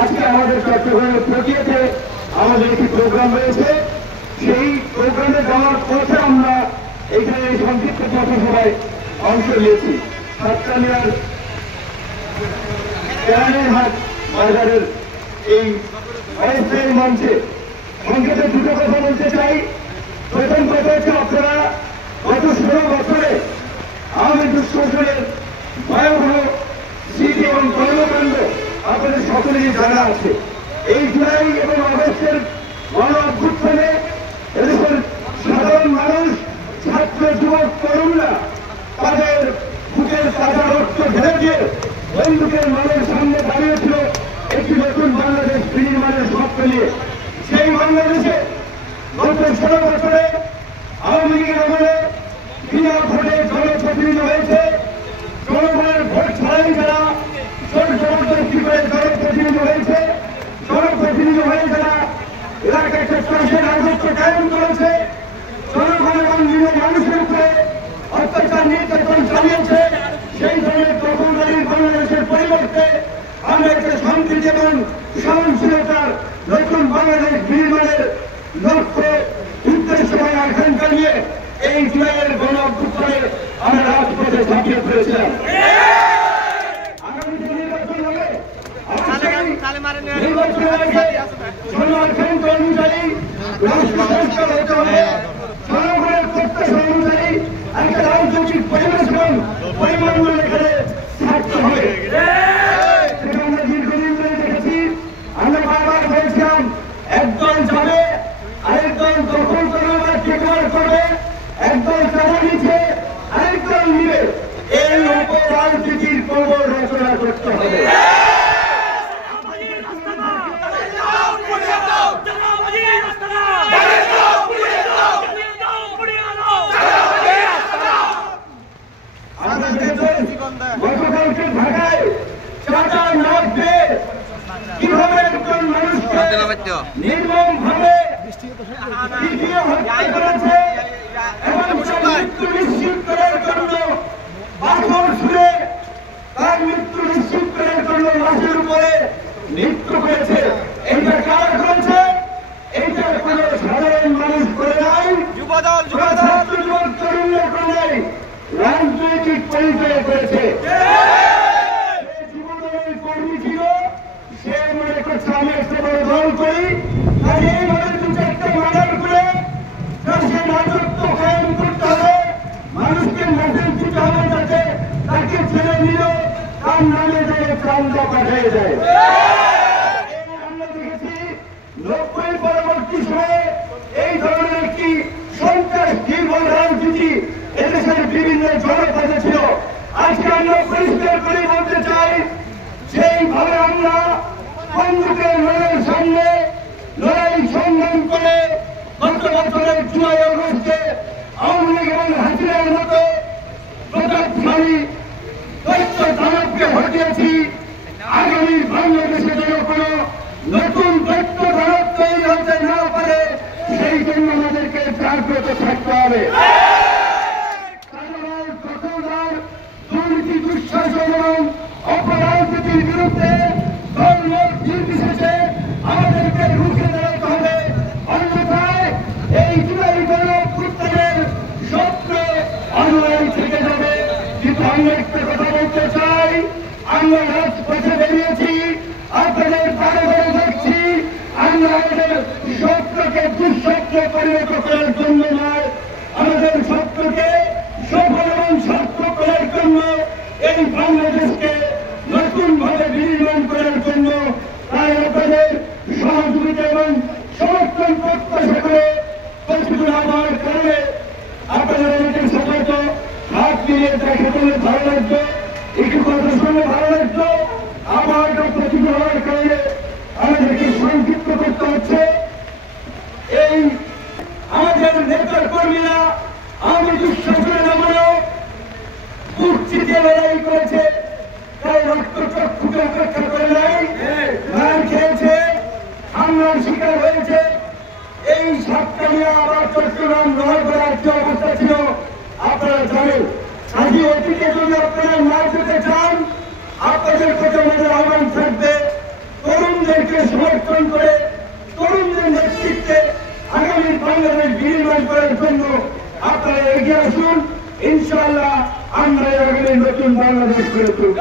আজকে আমাদের চট্টগ্রামে পৌঁছেছে, আমাদের একটি প্রোগ্রাম রয়েছে। সেই প্রোগ্রামে যাওয়ার পথে আমরা এখানে সংক্ষিপ্ত পথসভায় অংশ নিয়েছি। সাতকানিয়ার হাট বাজারের এই অস্থায়ী মঞ্চে সংক্ষেপে দুটো কথা বলতে চাই। প্রথম কথা হচ্ছে, আপনারা গত 16 বছরে আওয়ামী দুঃশাসনের ভয়াবহ স্মৃতি এবং কর্মকাণ্ড আপনাদের সকলেরই জানা আছে। এই জুলাই এবং আগস্টের গণ অভ্যুত্থানে এদেশের সাধারণ মানুষ, ছাত্র যুবক তরুণরা তাদের বুকের তাজা রক্ত ঢেলে দিয়ে বন্দুকের মানের সামনে দাঁড়িয়েছিল একটি নতুন বাংলাদেশ বিনির্মাণের স্বপ্ন নিয়ে। সেই বাংলাদেশে গত 16 বছরে আওয়ামী লীগের আমলে বিনা ভোটে জনপ্রতিনিধি হয়েছে। জনগণের ভোট ছাড়াই যারা জবরদস্তি করে জনপ্রতিনিধি হয়েছে, জনপ্রতিনিধি হয়ে যারা এলাকায় একটা চাষের রাজত্ব কায়েম করেছে, জনগণ এবং মানুষের উপরে অত্যাচার নির্যাতন চালিয়েছে, সেই ধরনের দখলদারির বাংলাদেশের পরিবর্তে আমরা একটা শান্তি এবং সহনশীলতার নতুন বাংলাদেশ নির্মাণের লক্ষ্য উদ্দেশ্য এবং আকাঙ্ক্ষা নিয়ে এই জুলাইয়ের গণ অভ্যুত্থানে আমরা রাজপথে ঝাঁপিয়ে পড়েছিলাম। আগামী নির্বাচন হবে, জনগণ অনুযায়ী রাষ্ট্র সংস্কার হতে হবে, জনগণের প্রত্যাশা অনুযায়ী একটা রাজনৈতিক পরিবেশ এবং পরিমণ্ডল এখানে থাকতে হবে। আমরা দীর্ঘদিন ধরে দেখেছি, আমরা বারবার বলছিলাম একদল যাবে, আরেকদল দখল করবে বা টেকওভার করবে, একদল চাঁদা নিচ্ছে, আরেকদল নিবে। এই অপরাজনীতির প্রবল রচনা করতে হবে। গতকালকে ঢাকায় চাঁদার নোট দিয়ে কিভাবে একজন মানুষকে নির্মম ভাবে হত্যা করেছে এবং মৃত্যু নিশ্চিত করার জন্য পাথর ছুঁড়ে তার মৃত্যু নিশ্চিত করার জন্য লাশের উপরে নৃত্য করেছে। এইটা কারা করেছে? এইটা কোন সাধারণ মানুষ করে নাই, ছাত্র যুবক তরুণরা করে নাই, রাজনৈতিক পরিচয় করেছে। যুবদলের কর্মী ছিল, সে মনে করছে আমি একটা বড় দল করি, আর এইভাবে দু চারটা মার্ডার করে দেশের রাজত্ব কায়েম করতে হবে, মানুষকে মেসেজ দিতে হবে যাতে তাকে ছেড়ে নিল তার নামে যেন চান্দা পাঠিয়ে দেয়। আমরা দেখেছি 90 পরবর্তী সময়ে এই ধরনের একটি সন্ত্রাস নির্ভর রাজনীতি এদেশের বিভিন্ন জনপদে ছিল। আজকে আমরা পরিষ্কার করে বলতে চাই, সেইভাবে আমরা বন্দুকের লড়াইয়ের সামনে লড়াই সংগ্রাম করে গত বছরের জুলাই আগস্টে আওয়ামী লীগ এবং হাসিনার মতো প্রতাপশালী দৈত্য দানবকে হটিয়েছি। আগামী বাংলাদেশে যেন কোনো নতুন দৈত্য দানব তৈরি হতে না পারে, সেই জন্য আমাদেরকে জাগ্রত থাকতে হবে। দুর্নীতি, দুঃশাসন এবং অপরাজনীতির বিরুদ্ধে দলমত নির্বিশেষে আমাদেরকে রুখে দাঁড়াতে হবে। অন্যথায় এই জুলাই গণ অভ্যুত্থানের স্বপ্ন অন্যায় থেকে যাবে। কিন্তু আমরা একটা কথা বলতে চাই, আমরা রাজপথে বেরিয়েছি, আপনাদের বারে বারে দেখছি, আমরা আমাদের স্বপ্নকে দুঃস্বপ্নে পরিণত করার জন্য নয়, আমাদের স্বপ্নকে সফল এবং সার্থক করার জন্য, এই বাংলাদেশকে নতুন ভাবে বিনির্মাণ করার জন্য। তাই আপনাদের সহযোগিতা এবং সমর্থন প্রত্যাশা করে প্রতিকূল আবহাওয়ার কারণে আপনাদের অনেকের সাথে তো হাত মিলিয়ে দেখা করলে ভালো লাগতো, একটু কথা শুনে ভালো লাগতো। আবহাওয়াটা প্রতিকূল হওয়ার কারণে আমাদেরকে সংক্ষিপ্ত করতে হচ্ছে। এই আমাদের নেতার কর্মীরা আওয়ামী দুঃশাসনের আমলেও বুক চিতিয়ে লড়াই করেছে, তাই রক্তচক্ষুকে অপেক্ষা করে নাই, মার খেয়েছে, হামলার শিকার হয়েছে। এই সাতকানিয়া আবার চট্টগ্রাম গ্রহণ করার যে অবস্থা ছিল আপনারা জানেন। আজকে অতীতে যদি আপনারা না যেতে চান, আপনাদের কাছে আমাদের আহ্বান থাকবে, তরুণদের বাংলাদেশ বিনির্মাণ করার জন্য আপনারা এগিয়ে আসুন। ইনশাআল্লাহ আমরা আগামী নতুন বাংলাদেশ গড়ে তুলব।